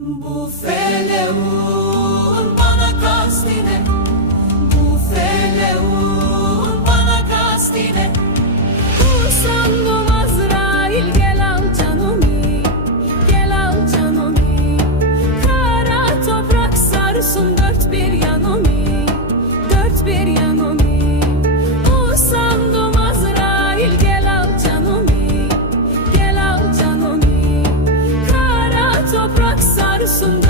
Bu feleğun bana kastine, bu feleğun bana kastine. Sandım Azrail gel al canımı, gel al canımı. Kara toprak sarsın dört bir yanımı, dört bir yanımı. Sandım Azrail gel al canımı, gel al canımı. Kara toprak sarsın